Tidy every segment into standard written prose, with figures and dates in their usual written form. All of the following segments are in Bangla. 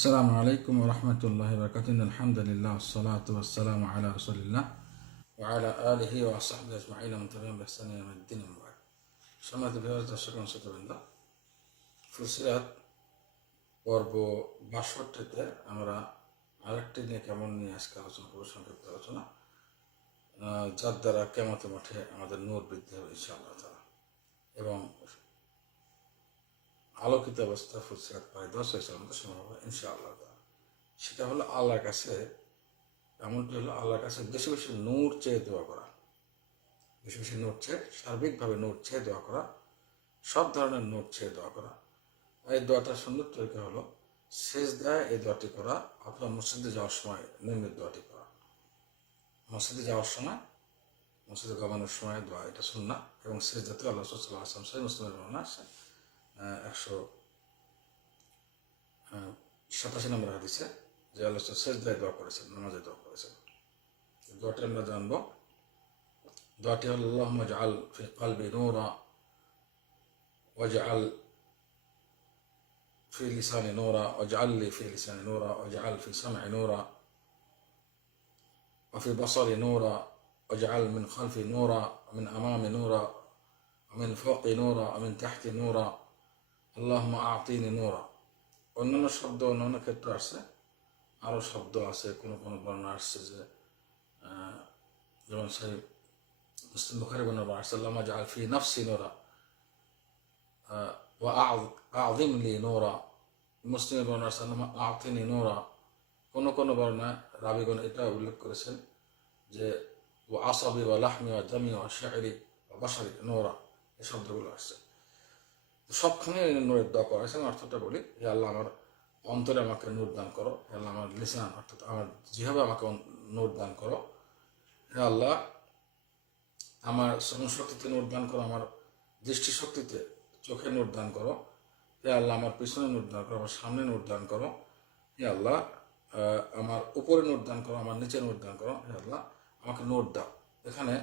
আসসালামু আলাইকুম ওয়া রাহমাতুল্লাহি ওয়া বারাকাতুহু। আলহামদুলিল্লাহ ওয়াসসালাতু ওয়াসসালামু আলা রাসূলিল্লাহ ওয়া আলা আলিহি ওয়া সাহবিহি আজমাইন ওয়া মান তাবি'আহুম বিইহসান ইলা ইয়াউমিদ্দিন। আম্মা বা'দ। সম্মানিত ভিউয়ার্স, দর্শক ও শ্রোতাবৃন্দ, ফুলসিরাত পর্ব ৬২-তে আমরা আরেকটি নিয়ে কেমন নিয়ে আজকে আলোচনা করব, সংক্ষিপ্ত আলোচনা, যার দ্বারা কিয়ামতের মাঠে আমাদের নূর বৃদ্ধি হবে ইনশাআল্লাহ তাআলা এবং আলোকিত অবস্থা ফুলসিরাত প্রায় 10 হয়েছে সম্ভব হবে ইনশাআল্লাহ তাআলা। সেটা হলো আল্লাহর কাছে, এমনটি হলো আল্লাহর কাছে বেশি বেশি নূর চেয়ে দোয়া করা, বেশি বেশি নূর চেয়ে, সার্বিকভাবে নূর চেয়ে দোয়া করা, সব ধরনের নূর চেয়ে দোয়া করা। এই দোয়াটার সুন্দর তরিকা হলো সেজদায় এই দোয়াটি করা, অথবা মসজিদে যাওয়ার সময় নিয়মিত দোয়াটি করা। মসজিদে যাওয়ার সময়, মসজিদে গমনের সময় দোয়া, এটা সুন্নাহ। এবং সেজদাতে আল্লাহ সাল্লাল্লাহু আলাইহি ওয়াসাল্লাম সহিহ মুসলিমের বর্ণনা আছে 187 নম্বর হাদিসে যে আল্লাহ সেজদায় দোয়া করেছেন, নামাজে দোয়া করেছেন। দোয়াটি আমরা জানবো। দোয়াটি হল আল্লাহুম্মা ইজআল ফি কলবি নূরা ওয়াজআল ফি লিসানি নূরা ওয়াজআল লি ফি লিসানি নূরা ওয়াজআল ফি সাম'i নূরা ওয়া ফি বাসারি নূরা ওয়াজআল মিন খালফি নূরা ওয়া মিন আমামি নূরা ওয়া মিন ফাওকি নূরা ওয়া মিন তাহতি নূরা আল্লাহুম্মা আ'তিনি নূরা। অন্যান্য শব্দ অন্যান্য ক্ষেত্রে আসছে, আরও শব্দ আছে, কোনো কোনো বর্ণনা আসছে যে যেমন সেই মুসলিম বুখারী বর্ণনা আসছে আল্লাহুম্মা ইজআল ফি নাফসি নূরা ওয়া আ'যিম লি নূরা। মুসলিমের বর্ণনা আসছে আল্লাহুম্মা আ'তিনি নূরা। কোনো কোনো বর্ণনায় রাবীগণ এটা উল্লেখ করেছেন যে ওয়া আসাবি ওয়া লাহমি ওয়া দামি ওয়া শা'রি ওয়া বাশারি নূরা, এই শব্দগুলো আসছে। সবখানে নূরের দোয়া করা হয়েছে। অর্থটা বলি, হে আল্লাহ আমার অন্তরে আমাকে নূর দান করো, হে আল্লাহ আমার লিসান অর্থাৎ আমার জিহ্বায় আমাকে নূর দান করো, হে আল্লাহ আমার শ্রবণশক্তিতে নূর দান করো, আমার দৃষ্টিশক্তিতে চোখে নূর দান করো, হে আল্লাহ আমার পিছনে নূর দান করো, আমার সামনে নূর দান করো, হে আল্লাহ আমার উপরে নূর দান করো, আমার নিচে নূর দান করো, হে আল্লাহ আমাকে নূর দাও। এখানে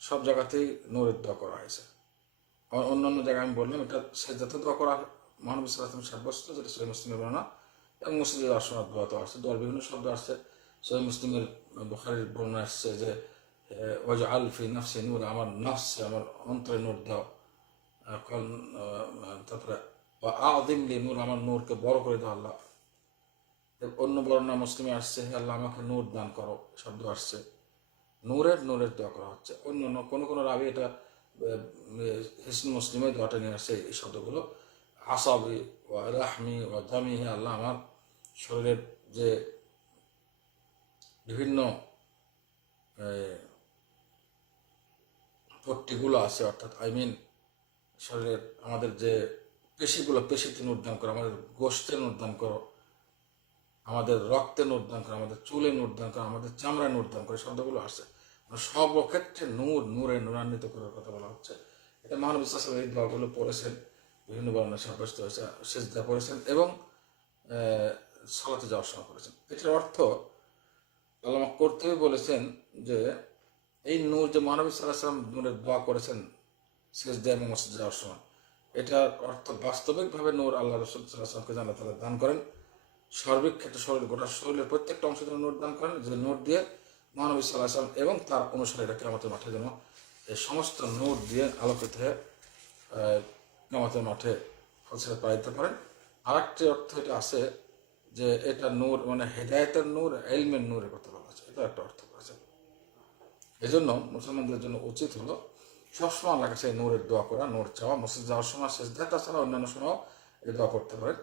সব জায়গাতেই নূরের দোয়া করা হয়েছে। অন্যান্য জায়গায় আমি বললাম এটা সেজদাতে দোয়া করা মহানবী সাল্লাল্লাহু আলাইহি ওয়াসাল্লাম সাব্যস্ত, যেটা সহিহ মুসলিমের বর্ণনা, এবং মসজিদে যাওয়ার সময় দোয়া তো আসছে। দোয়ার বিভিন্ন শব্দ আসছে। সহিহ মুসলিমের বুখারীর বর্ণনা আসছে যে ওয়াজআল ফি নাফসি নূরা, আমার নফসে, আমার অন্তরে নূর দাও। তারপরে ওয়া আ'যিম লি নূর, আমার নূরকে বড় করে দাও আল্লাহ। অন্য বর্ণনা মুসলিমে আসছে হে আল্লাহ আমাকে নূর দান করো, শব্দ আসছে। নূরের দোয়া করা হচ্ছে। অন্য কোনো কোনো রাবি এটা হিসনুল মুসলিমের দোয়াটা নিয়ে আসছে এই শব্দগুলো। আসাবি ওয়া রাহমি ওয়া দামি, হে আল্লাহ আমার শরীরের যে বিভিন্ন পট্টিগুলো আছে, অর্থাৎ শরীরের আমাদের যে পেশিতে নূর দান করো, আমাদের গোশতে নূর দান করো, আমাদের রক্তে নূর দান করো, আমাদের চুলে নূর দান করো, আমাদের চামড়ায় নূর দান করো, শব্দগুলো আসছে। সর্বক্ষেত্রে নূরে নূরান্বিত করার কথা বলা হচ্ছে। এটা মহানবী সাল্লাল্লাহু আলাইহি ওয়াসাল্লাম এই দোয়াগুলো পড়েছেন, বিভিন্ন বর্ণনা সাব্যস্ত হয়েছে, সিজদা পড়েছেন এবং সালাতে যাওয়ার সময় পড়েছেন। এটার অর্থ আল্লামা করতেই বলেছেন যে এই নূর যে মহানবী সাল্লাল্লাহু আলাইহি ওয়াসাল্লাম নূরের দোয়া করেছেন সিজদা এবং মসজিদে যাওয়ার সময়, এটার অর্থ বাস্তবিকভাবে নূর আল্লাহ রাসূল সাল্লাল্লাহু আলাইহি ওয়াসাল্লামকে আল্লাহ তাআলা দান করেন। সার্বিক ক্ষেত্রে গোটা শরীরের প্রত্যেকটা অংশ যেন নূর দান করেন, যে নূর দিয়ে মহানবী সাল্লাল্লাহু আলাইহি ওয়াসাল্লাম এবং তার অনুসারীরা কিয়ামতের মাঠে যেন এই সমস্ত নূর দিয়ে আলোকিত হয়ে কিয়ামতের মাঠে ফুলসিরাত পার দিতে পারেন। আরেকটি অর্থ এটা আছে যে এটা নূর মানে হেদায়েতের নূর, ইলমের নূরের কথা বলা আছে, এটা একটা অর্থ করেছে। এই জন্য মুসলমানদের জন্য উচিত হলো সবসময় আল্লাহর কাছে নূরের দোয়া করা, নূর চাওয়া। মসজিদ যাওয়ার সময় সিজদা, তাছাড়া অন্যান্য সময় এই দোয়া করতে পারেন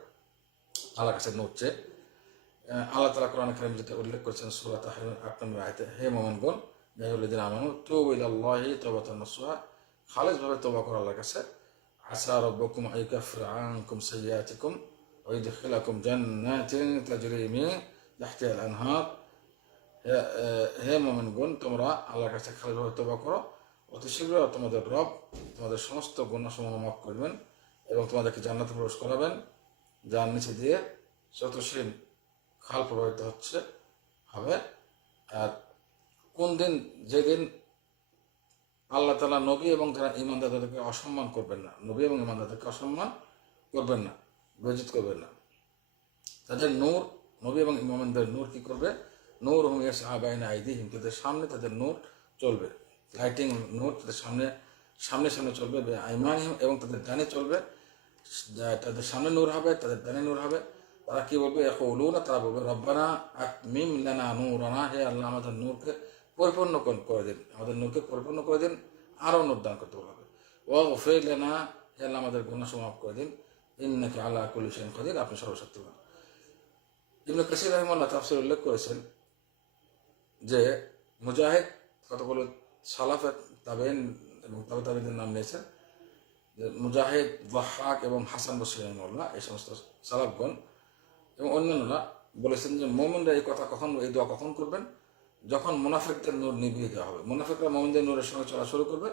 আল্লাহর কাছে নূর চেয়ে। আল্লাহ তাআলা কোরআন কারীমে যেটা উল্লেখ করেছেন সূরা তাহরিম ৮ নম্বর আয়াতে, হে মুমিনগণ, ইয়া আইয়ুহাল্লাযীনা আমানু তুবু ইলাল্লাহি তাওবাতান নাসুহা, খালিসভাবে তওবা করো আল্লাহর কাছে। আসা রাব্বুকুম আইয়ুকাফিরা আনকুম সাইয়্যাতিকুম ওয়া ইউদখিলাকুম জান্নাতিন তাজরি মিন তাহতিহা আল আনহার। হে মুমিনগণ, তোমরা আল্লাহর কাছে খালিসভাবে তওবা করো, অতি শীঘ্র তোমাদের রব তোমাদের সমস্ত গুনাহসমূহ মাফ করবেন এবং তোমাদেরকে জান্নাতে প্রবেশ করাবেন, যার নিচে দিয়ে স্রোতস্বিন খাল প্রবাহিত হবে। আর কোন দিন, যেদিন আল্লাহ তাআলা নবী এবং যারা ঈমানদারদেরকে অসম্মান করবেন না, নবী এবং ঈমানদারদেরকে অসম্মান করবেন না, বেইজ্জত করবেন না। তাদের নূর, নবী এবং মোমেনদের নূর কি করবে? নূর হুম ইয়াসআবাইনা আইদিহিম, তাদের সামনে তাদের নূর চলবে, লাইটিং নূর তাদের সামনে সামনে সামনে চলবে, আইমানিহিম এবং তাদের ডানে চলবে, তাদের সামনে নূর হবে, তাদের ডানে নূর হবে। তারা কি বলবে? ইয়াকুলুনা, তারা বলবে রব্বানা আতমিম লানা নূরানা, হে আল্লাহ আমাদের নূরকে পরিপূর্ণ করে দিন, আমাদের নূরকে পরিপূর্ণ করে দিন, আরও নূর দান করতে বলবে। ওয়াগফির লানা, হে আল্লাহ আমাদের গুনাহ মাফ করে দিন, ইন্নাকা আলা কুল্লি শাইইন কাদির, আপনি সর্বশক্তিমান। ইবনে কাসির রাহিমাহুল্লাহ তাফসীরে উল্লেখ করেছেন যে মুজাহিদ কতগুলো সালাফের তাবেইন এবং তাবেঈনদের নাম নিয়েছেন, যে মুজাহিদ, দাহহাক এবং হাসান বসরি রাহিমাহুল্লাহ, এই সমস্ত সালাফগণ এবং অন্যান্যরা বলেছেন যে মুমিনরা এই কথা কখন, এই দোয়া কখন করবেন? যখন মুনাফিকদের নূর নিভিয়ে দেওয়া হবে, মুনাফিকরা মুমিনদের নূরের সঙ্গে চলা শুরু করবে,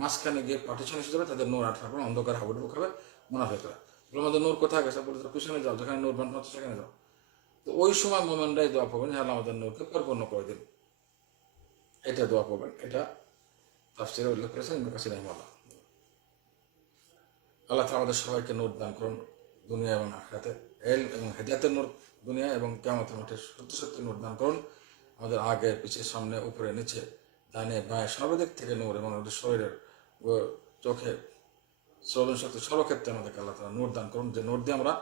মাঝখানে গিয়ে পার্টিশন এসে যাবে, তাদের নূর আটকাবে, অন্ধকার হাবুডুবু খাবে মুনাফিকরা। আমাদের নূর কোথায় গেছে? বলে পিছনে যাও, যেখানে নূর বান হচ্ছে সেখানে যাও। তো ওই সময় মোমেনরাই দোয়া পড়বেন, আল্লাহ আমাদের নূরকে পরিপূর্ণ করে দিন, এটা দোয়া পড়বেন। এটা তাফসীরে উল্লেখ করেছেন ইবনে কাসির রাহিমাহুল্লাহ। আল্লাহ তাআলা আমাদের সবাইকে নূর দান করুন দুনিয়া এবং আখিরাতে, ইলম এবং হিদায়াতের নূর দুনিয়া এবং কিয়ামতের মাঠে সত্য সত্য নূর দান করুন। আমাদের আগে পিছে সামনে উপরে নিচে ডানে বাঁয়ে সর্বদিক থেকে নূর, এবং আমাদের শরীরের চোখে শ্রবণ শক্তি সর্বক্ষেত্রে আমাদেরকে আল্লাহ তাআলা নূর দান করুন, যে নূর দিয়ে আমরা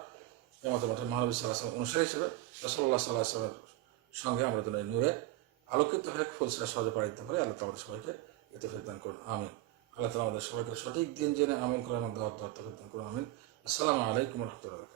কিয়ামতের মাঠে মহানবী সাল্লাল্লাহু আলাইহি ওয়াসাল্লাম অনুসারী হিসেবে রাসূলুল্লাহ সাল্লাল্লাহু আলাইহি ওয়াসাল্লামের সঙ্গে আমরা যেন এই নূরে আলোকিত হয়ে ফুলসা সহজে পাড়ি দিতে পারি। আল্লাহ তাআলা আমাদের সবাইকে এতে তৌফিক দান করুন, আমিন। আল্লাহ তাআলা আমাদের সবাইকে সঠিক দিন জেনে আমল করে এবং দাওয়াত তৌফিক দান করুন, আমিন। আসসালামু আলাইকুম ওয়া রাহমাতুল্লাহ।